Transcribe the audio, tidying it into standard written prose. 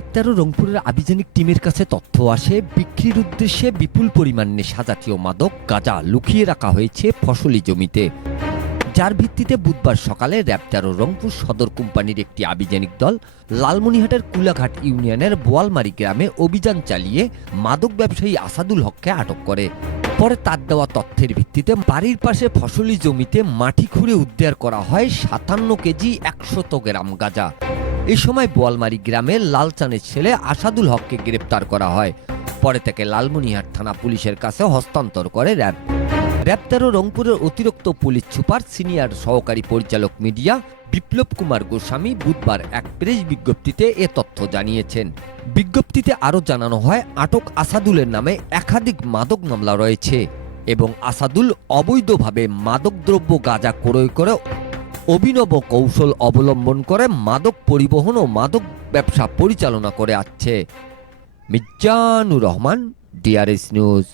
RAB ১৩ রংপুরের আভিযানিক টিমের কাছে তথ্য আসে বিক্রির উদ্দেশ্যে বিপুল পরিমাণ নেশাজাতীয় মাদক গাঁজা লুকিয়ে রাখা হয়েছে ফসলি জমিতে। যার ভিত্তিতে বুধবার সকালে র‍্যাব ১৩ রংপুর সদর কোম্পানির একটি আভিযানিক দল লালমনিরহাটের কুলাঘাট ইউনিয়নের বোয়ালমারি গ্রামে অভিযান চালিয়ে মাদক ব্যবসায়ী আসাদুল হককে আটক করে। পরে তার দেওয়া তথ্যের ভিত্তিতে বাড়ির পাশে ফসলি জমিতে মাটি খুঁড়ে উদ্ধার করা হয় ৫৭ কেজি ১০০ গ্রাম গাঁজা। এই সময় বোয়ালমারি গ্রামের লালচানের ছেলে আসাদুল হককে গ্রেপ্তার করা হয়। পরে তাকে লালমনিরহাট থানা পুলিশের কাছে হস্তান্তর করে র‍্যাব। র‍্যাব ১৩ রংপুরের অতিরিক্ত পুলিশ সুপার সিনিয়র সহকারী পরিচালক মিডিয়া বিপ্লব কুমার গোস্বামী বুধবার এক প্রেস বিজ্ঞপ্তিতে এ তথ্য জানিয়েছেন। বিজ্ঞপ্তিতে আরও জানানো হয়, আটক আসাদুলের নামে একাধিক মাদক মামলা রয়েছে এবং আসাদুল অবৈধভাবে মাদকদ্রব্য গাঁজা ক্রয় করে অভিনব কৌশল অবলম্বন করে মাদক পরিবহন ও মাদক ব্যবসা পরিচালনা করে আসছে। Mizanur Rahman, DRS news.